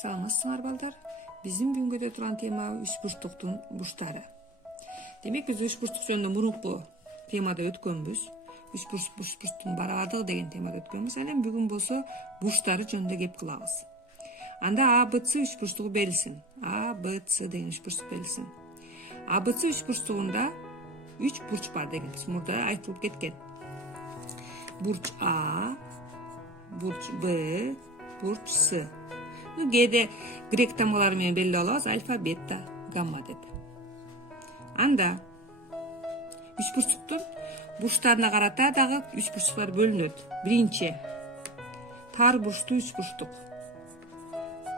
Саламатсыңар балдар. Биздин бүгүнкү турган тема үч бурчтуктун бурчтары. Демек биз үч бурчтук жөнүндө мурунку темада өткөнбүз. Үч бурчтуктун барабардыгы деген темада өткөнбүз. Анан бүгүн болсо бурчтары жөнүндө кеп кылабыз. Анда А, Б, С үч бурчтугу берилсин. А, Б, С деген үч бурчтук берилсин. А, Б, С үч бурчтугунда үч бурч бар деген мурда айтылып кеткен. Бурч А, бурч Б, бурч С. Кээде грек тамгалары менен белгилеп алабыз: альфа, бета, гамма деп. Анда үч бурчтуктун бурчтарына карата дагы үч бурчтуктар бөлүнөт. Биринчи тар бурчтуу үч бурчтук.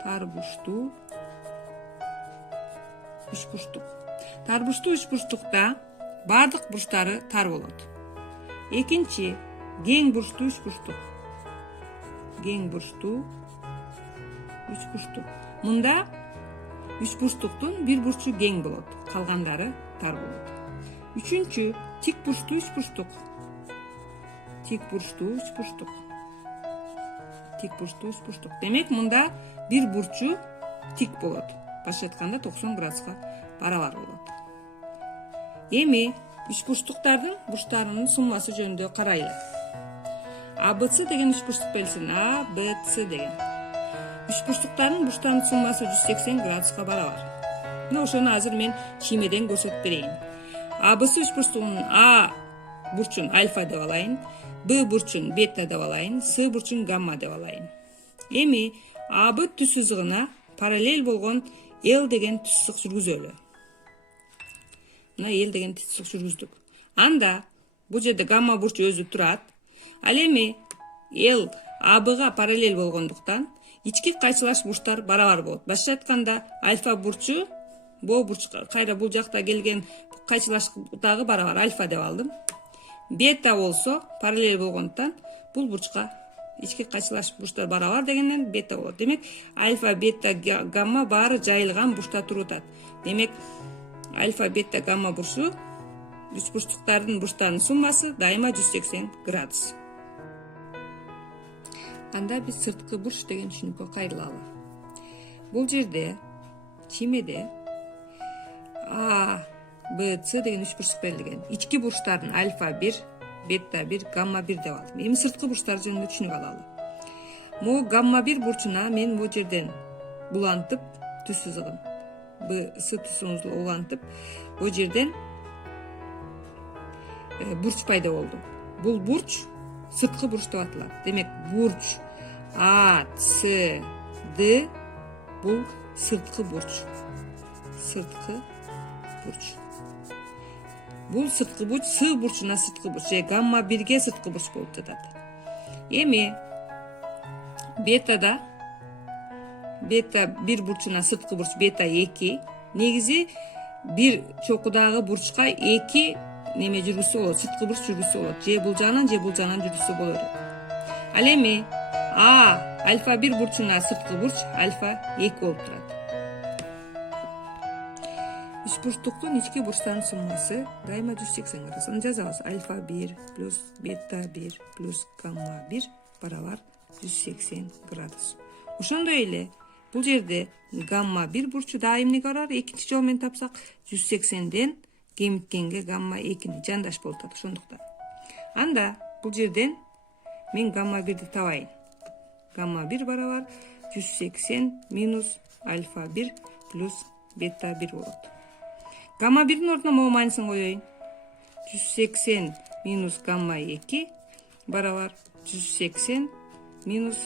Тар бурчтуу үч бурчтук. Тар бурчтуу үч бурчтукта бардык бурчтары тар болот. Экинчи кең бурчтуу үч бурчтук. Кең бурчтуу үч бурчтук. Мында үч бурчтуктун бир бурчу кең болот, калгандары тар болот. Үчүнчү тик бурчтуу үч бурчтук. Тик бурчтуу үч бурчтук. Тик бурчтуу үч бурчтук. Демек мында бир бурчу тик болот. Башка айтканда 90 градуска барабар болот. Эми үч бурчтуктардын бурчтарынын суммасы жөнүндө карайлы. А, Б, С деген үч бурчтук берилсин. А, Б, С деген. Үч бурчтуктардын бурчтарынын суммасы 180 градуска барабар. Мына ошону азыр мен чиймеден көрсөтүп берейин. А, Б, С үч бурчтугунун А бурчун альфа деп алайын, Б бурчун бета деп алайын, С бурчун гамма деп алайын. Эми А, Б түз сызыгына параллель болгон L деген түз сызык жүргүзөлү. Мына L деген түз сызык жүргүздүк. Анда бул жерде гамма бурчу өзү турат. Ал эми L А, Бга параллель болгондуктан ички кайчылаш бурчтар барабар болот. Башка айтканда альфа бурчу Б бурч кайра бул жакта келген кайчылаш дагы барабар, альфа деп алдым. Бета болсо параллель болгондуктан бул бурчка ички кайчылаш бурчтар барабар дегенден бета болот. Демек альфа, бета, гамма баары жайылган бурчта туруп атат. Демек альфа, бета, гамма бурчу үч бурчтуктардын бурчтарынын суммасы дайыма 180 градус. Анда биз сырткы бурч деген түшүнүккө кайрылалы. Бул жерде чиймеде А, Б, С деген үч бурчтук берилген. Ички бурчтардын альфа 1, бета 1, гамма 1 деп алдым. Эми сырткы бурчтар жөнүндө түшүнүп алалы. Могу гамма 1 бурчуна мен бул жерден улантып түз сызыгын Б, С түз сызыгын улантып бул жерден бурч пайда болду. Бул бурч сырткы бурч деп аталат. Демек бурч А, С, Д бул сырткы бурч. Сырткы бурч. Бул сырткы бурч С бурчуна сырткы бурч, гамма 1ге сырткы бурч болуп жатат. Эми бетада бета 1 бурчуна сырткы бурч бета 2. Негизи бир чокудагы бурчка 2 неме жүргүзсө болот, сырткы бурч жүргүзсө болот. Же бул жагынан жүргүзсө боло берет. Ал эми А альфа 1 бурчуна сырткы бурч альфа 2 болуп турат. Үч бурчтуктун ички бурчтарынын суммасы дайыма 180 градус. Аны жазабыз. Альфа 1 плюс бета 1 плюс гамма 1 барабар 180 градус. Ошондой эле бул жерде гамма 1 бурчу дайымдык барабар. Экинчи жол менен тапсак 180ден кемиткенге гамма 2 жандаш болуп атат. Ошондуктан анда бул жерден мен гамма 1ди табайын. Гамма 1 барабар 180 минус альфа 1 плюс бета 1 болот. Гамма 1'in ордуна могу майнысын коеюн. 180 минус гамма 2 барабар 180 минус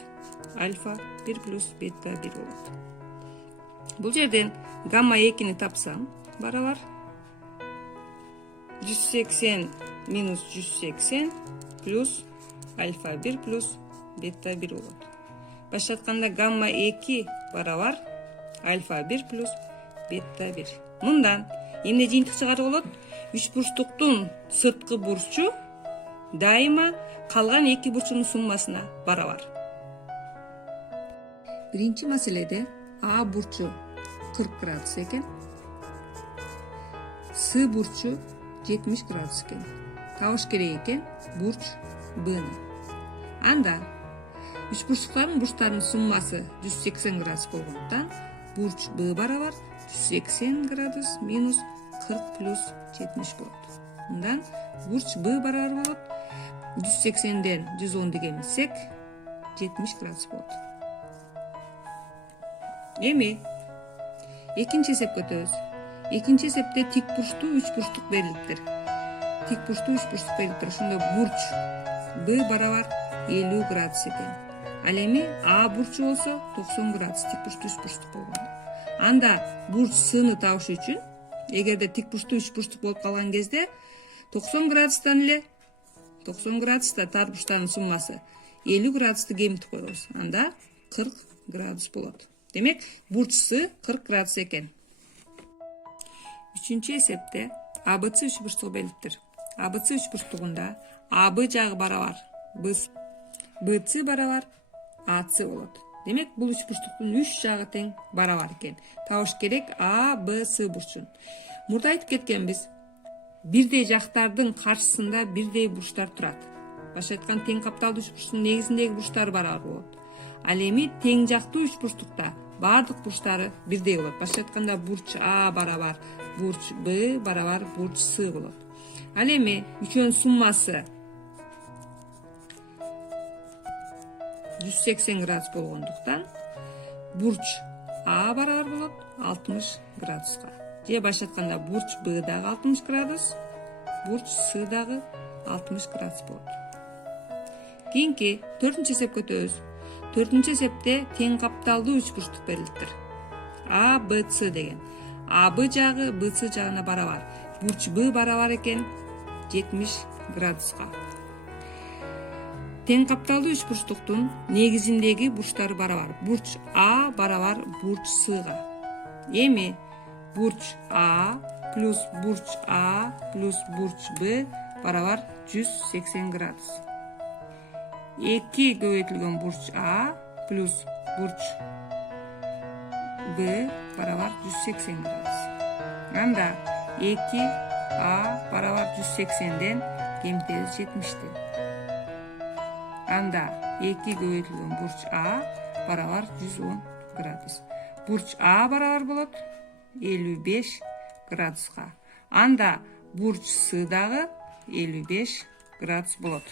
альфа 1 плюс бета 1 болот. Бул жерден гамма 2'ни тапсам барабар 180 минус 180 плюс альфа 1 плюс бета 1 болот. Башка айтканда гамма 2 барабар альфа 1 плюс бета 1. Мындан эмне жыйынтык чыгарып болот? Үч бурчтуктун сырткы бурчу дайыма калган эки бурчунун суммасына барабар. Биринчи маселеде А бурчу 40 градус экен. С бурчу 70 градус экен. Табыш керек экен бурч Б'ны. Анда Үч бурчтуктардын бурчтарынын суммасы 180 градус болгондуктан бурч Б барабар 180 градус минус 40 плюс 70 болот. Мындан бурч Б барабар болот 180ден 110ду кемитсек 70 градус болот. Эми экинчи эсепке өтөбүз. Экинчи эсепте тик бурчтуу үч бурчтук берилиптир. Тик бурчтуу үч бурчтук берилиптир. Ошондо бурч Б барабар 50 градус экен. Ал эми А бурчу болсо 90 градус тик бурчтуу үч бурчтук болгондо. Анда бурч Сны табыш үчүн эгерде тик бурчтуу үч бурчтук болуп калган кезде 90 градустан эле 90 градуста тар бурчтардын суммасы 50 градусту кемитип коебуз. Анда 40 градус болот. Демек, бурч С 40 градус экен. Үчүнчү эсепте АБЦ үч бурчтугу берилиптир. АБЦ үч бурчтугунда АБ жагы барабар БЦ барабар АЦ болот. Демек, бул үч бурчтуктун үч жагы тең барабар экен. Табыш керек АБЦ бурчун. Мурда айтып кеткенбиз, бирдей жактардын каршысында бирдей бурчтар турат. Башка айтканда тең капталдуу үч бурчтун негизиндеги бурчтар барабар болот. Ал эми тең жактуу үч бурчтукта бардык бурчтары бирдей болот. Башка айтканда бурч А барабар бурч Б барабар бурч С болот. Ал эми үчөөнүн суммасы 180 градус болгондуктан бурч А барабар болот 60 градуска. Же башка айтканда бурч Б дагы 60 градус, бурч С дагы 60 градус болот. Кийинки 4-нчү эсепке өтөбүз. 4-нчү эсепте тең капталдуу үч бурчтук берилиптир. А, Б, С деген. АБ жагы БЦ жагына барабар. Бурч Б барабар экен 70 градуска. Тең капталдуу үч бурчтуктун негизиндеги бурчтары барабар. Бурч А барабар бурч Сга. Эми бурч А плюс бурч А плюс бурч Б барабар 180 градус. 2 көбөйтүлгөн бурч А плюс бурч Б барабар 180 градус. Анда 2 А барабар 180ден кемитебиз 70ти. Анда 2 көбөйтүлгөн бурч А барабар 110 градус. Бурч А барабар болот 55 градуска. Анда бурч С дагы 55 градус болот.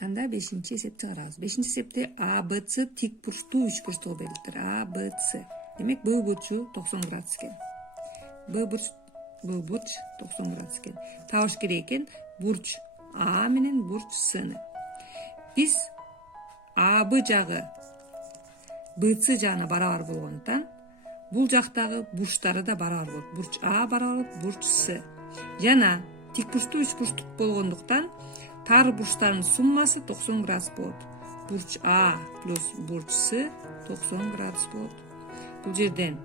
Анда 5-нчи эсепти карабыз. 5-нчи эсепте АБЦ тик бурчтуу үч бурчтугу берилиптир. АБЦ. Демек, Б бурчу 90 градус экен. Б бурч 90 градус экен. Табыш керек экен бурч А менен бурч Сны. Биз АБ жагы БЦ жагына барабар болгондуктан бул жактагы бурчтары да барабар болот. Бурч А барабар бурч С. Жана тик бурчтуу үч бурчтук болгондуктан тар бурчтардын суммасы 90 градус болот. Бурч А плюс бурч С 90 градус болот. Бул жерден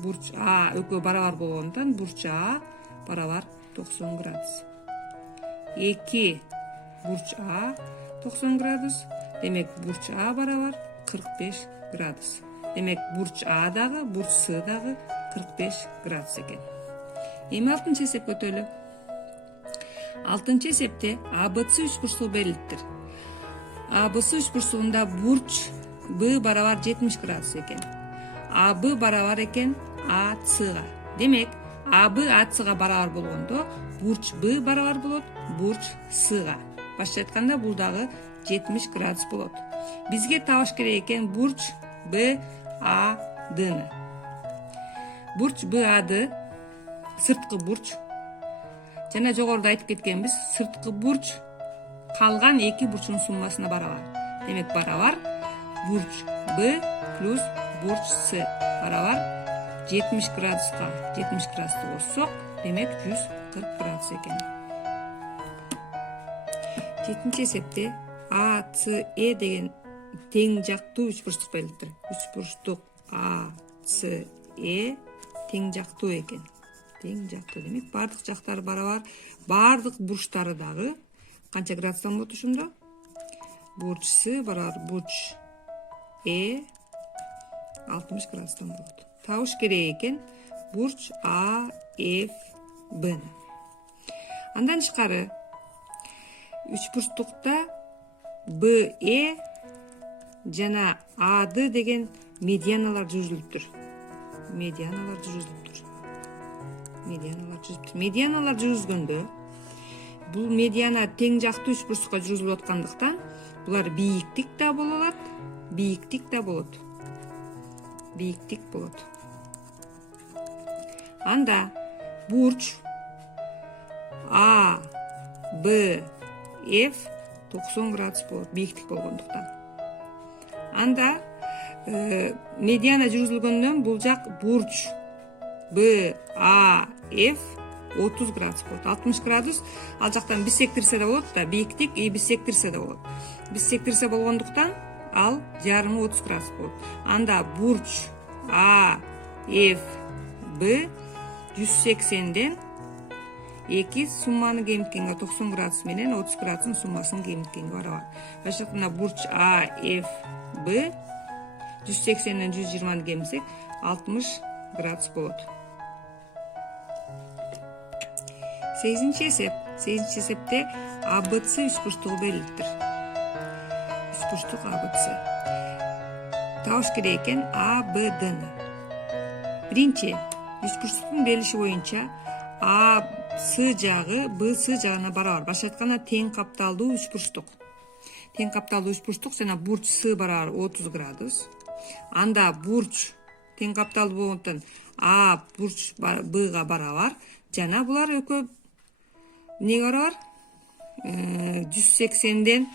бурч А экөө барабар болгондуктан бурч А барабар 90 градус. 2 бурч А 90 градус. Демек, бурч А барабар 45 градус. Демек, бурч А дагы, бурч С дагы 45 градус экен. Эми 6-нчы эсепке өтөлү. 6-нчы эсепте АБЦ үч бурчтугу берилиптир. АБЦ үч бурчтугунда бурч Б барабар 70 градус экен. АБ барабар экен АЦга. Демек, АБ АЦга барабар болгондо бурч Б барабар болот бурч Сга. Башка айтканда бул дагы 70 градус болот. Бизге табыш керек экен бурч Б АДны. Бурч Б АД сырткы бурч. Жана жогоруда айтып кеткенбиз, сырткы бурч калган эки бурчунун суммасына барабар. Демек, барабар бурч Б плюс бурч С барабар 70 градуска 70 градусту коссок, демек 140 градус экен. 7-нчи эсепте АЦЭ деген тең жактуу үч бурчтук берилиптир. Үч бурчтук АЦЭ тең жактуу экен. Тең жактуу демек, бардык жактары барабар, бардык бурчтары дагы канча градустан болот ошондо? Бурч С барабар бурч 60 градустан болот. Табыш керек экен бурч А, Ф, Бны. Андан тышкары үч бурчтукта BE жана AD деген медианалар жүрүлүптүр. Медианалар жүрүзгөндө бул медиана тең жактуу үч бурчтукка жүрүзүлүп аткандыктан булар бийиктик да болот. Бийиктик болот. Анда бурч А, Б, F 90 градус болот, бийиктик болгондуктан. Анда медиана жүрүзүлгөндөн бул жак бурч Б, А, F 30 градус болот. 60 градус ал жактан биссектирсе да болот да, бийиктик и биссектирсе да болот. Биссектирсе болгондуктан ал жарымы 30 градус болот. Анда бурч А, F, Б 180ден 2 сумманы кемиткенге 90 градус менен 30 градустун суммасын кемиткенге барабар. Башкача бурч А, F, Б 180ден 120ны кемисек 60 градус болот. 8-эсеп. 8-эсепте ABC üçburчтугу берилиптир. Üçburчтук ABC. Табыш керек экен ABDны. Биринчи, üçburчтуктун берилиши боюнча AC жагы BC жагына барабар. Башка айтканда тең капталдуу üçburчтук. Тең капталдуу üçburчтук жана бурч С барабар 30 градус. Анда бурч тең капталдуу болгондуктан А бурч Бга барабар жана булар экөө эмнеге барабар? 180ден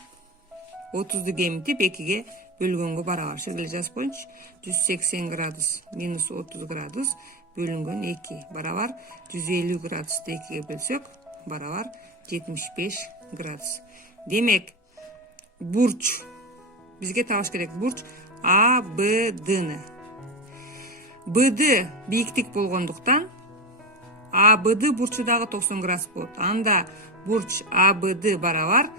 30ду кемитип 2ге бөлгөнгө барабар. Шегеле жазып коеюнчу. 180 градус минус 30 градус бөлүнгөн 2 барабар 150 градусту 2ге бөлсөк барабар 75 градус. Демек бурч бизге табыш керек бурч А, Б, Дны. БД бийиктик болгондуктан АБД бурчу дагы 90 градус болот. Анда бурч АБД барабар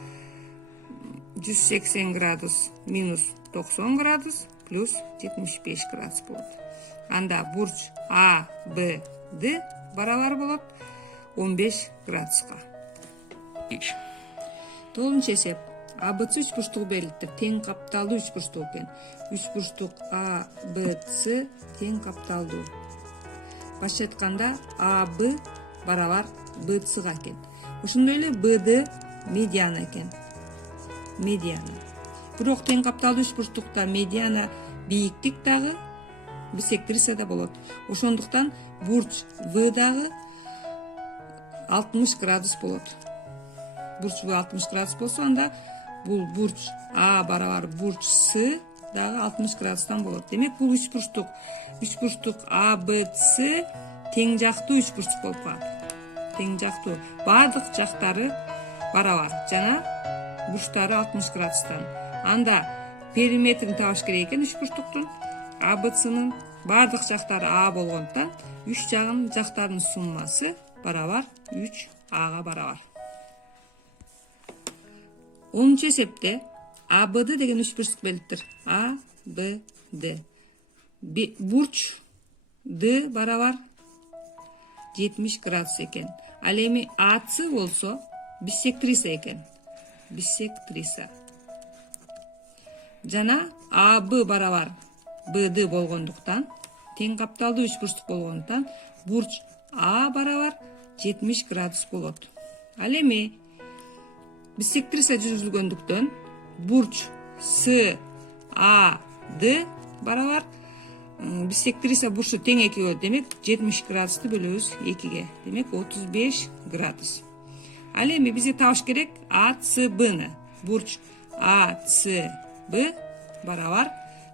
180 градус минус 90 градус плюс 75 градус болот. Анда бурч АБД барабар болот 15 градуска. 9-эсеп. ABC üçburчтугу берилиптир. Тең капталдуу üçburчтук экен. Üçburчтук ABC тең капталдуу. Башка айтканда AB барабар BCга экен. Ошондой эле BD медиана экен. Медиана. Бирок тең капталдуу üçburчтукта медиана бийиктик дагы биссектирсе да болот. Ошондуктан бурч В дагы 60 градус болот. Бурч В 60 градус болсо анда бул бурч А барабар бурч С дагы 60 градустан болот. Демек бул üçburчтук ABC тең жактуу üçburчтук болуп калат. Тең жактуу. Бардык жактары барабар жана бурчтары 60 градустан. Анда периметрин табыш керек экен üçburчтуктун. ABCнын бардык жактары А болгондуктан 3 жагын жактарынын суммасы барабар 3 Ага барабар. 10-эсепте АБД деген üçburчтук берилиптир. АБД. Бурч Д барабар 70 градус экен. Ал эми АЦ болсо биссектриса экен. Биссектриса. Жана АБ барабар БД болгондуктан тең капталдуу üçburчтук болгондуктан бурч А барабар 70 градус болот. Ал эми биссектриса жүрүзүлгөндүктөн бурч С А Д барабар биссектриса бурчу тең 2 болот. Демек 70 градусту бөлөбүз 2ге. Демек 35 градус. Ал эми бизге табыш керек АЦБны. Бурч АЦБ барабар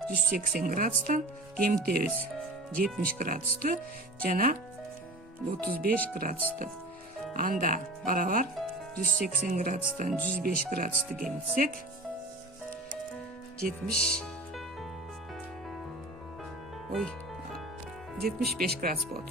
180 градустан кемитебиз 70 градусту жана 35 градусту. Анда барабар 180 градустан 105 градусту кемитсек 75 градус болот.